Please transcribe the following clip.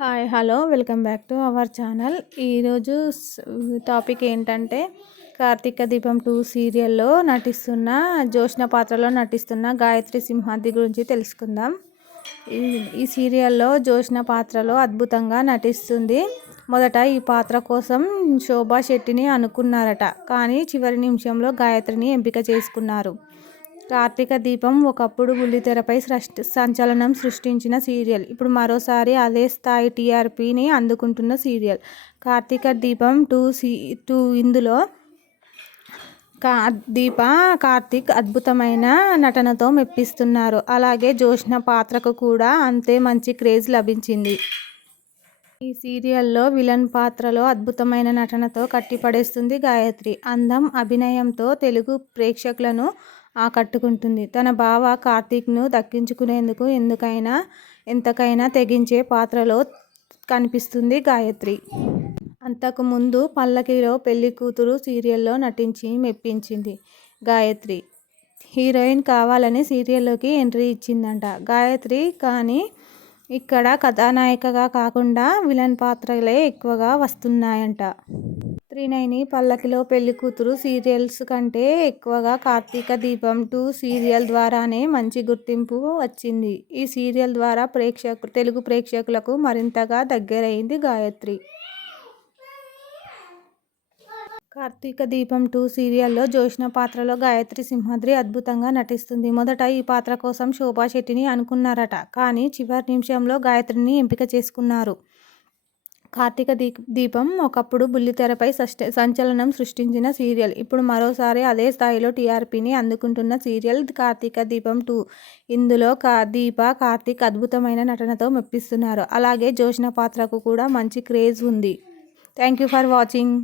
Hi hello welcome back to our channel. ఈరోజు topic ఏంటంటే కార్తీక దీపం టూ సీరియల్లో నటిస్తున్న జోష్ణ పాత్రలో నటిస్తున్న గాయత్రి సింహాద్రి గురించి తెలుసుకుందాం. ఈ సీరియల్లో జోష్ణ పాత్రలో అద్భుతంగా నటిస్తుంది. మొదట ఈ పాత్ర కోసం శోభా శెట్టిని అనుకున్నారట. కానీ చివరి నిమిషంలో గాయత్రిని ఎంపిక చేసుకున్నారు. కార్తీక దీపం ఒకప్పుడు బుల్లితెరపై సృష్టి సంచలనం సృష్టించిన సీరియల్. ఇప్పుడు మరోసారి అదే స్థాయి టీఆర్పీని అందుకుంటున్న సీరియల్. కార్తీక దీపం టూ సీ టూ ఇందులో కా దీప కార్తీక్ అద్భుతమైన నటనతో మెప్పిస్తున్నారు. అలాగే జోష్న పాత్రకు కూడా అంతే మంచి క్రేజ్ లభించింది. ఈ సీరియల్లో విలన్ పాత్రలో అద్భుతమైన నటనతో కట్టిపడేస్తుంది గాయత్రి. అందం అభినయంతో తెలుగు ప్రేక్షకులను ఆకట్టుకుంటుంది తన బావ కార్తీక్ను దక్కించుకునేందుకు ఎందుకైనా ఎంతకైనా తెగించే పాత్రలో కనిపిస్తుంది గాయత్రి. అంతకుముందు పల్లకిలో పెళ్ళి కూతురు సీరియల్లో నటించి మెప్పించింది గాయత్రి. హీరోయిన్ కావాలని సీరియల్లోకి ఎంట్రీ ఇచ్చిందంట గాయత్రి కానీ ఇక్కడ కథానాయికగా కాకుండా విలన్ పాత్రలే ఎక్కువగా వస్తున్నాయంట. త్రినైని పల్లకిలో పెళ్ళి కూతురు సీరియల్స్ కంటే ఎక్కువగా కార్తీక దీపం టూ సీరియల్ ద్వారానే మంచి గుర్తింపు వచ్చింది. ఈ సీరియల్ ద్వారా ప్రేక్షకు తెలుగు ప్రేక్షకులకు మరింతగా దగ్గరైంది గాయత్రి. కార్తీక దీపం టూ సీరియల్లో జోషిన పాత్రలో గాయత్రి సింహాద్రి అద్భుతంగా నటిస్తుంది. మొదట ఈ పాత్ర కోసం శోభా శెట్టిని అనుకున్నారట కానీ చివరి నిమిషంలో గాయత్రిని ఎంపిక చేసుకున్నారు. కార్తీక దీ దీపం ఒకప్పుడు బుల్లితెరపై సంచలనం సృష్టించిన సీరియల్. ఇప్పుడు మరోసారి అదే స్థాయిలో టీఆర్పీని అందుకుంటున్న సీరియల్ కార్తీక దీపం టూ. ఇందులో కా దీప కార్తీక్ అద్భుతమైన నటనతో మెప్పిస్తున్నారు. అలాగే జోష్న పాత్రకు కూడా మంచి క్రేజ్ ఉంది. Thank you for watching.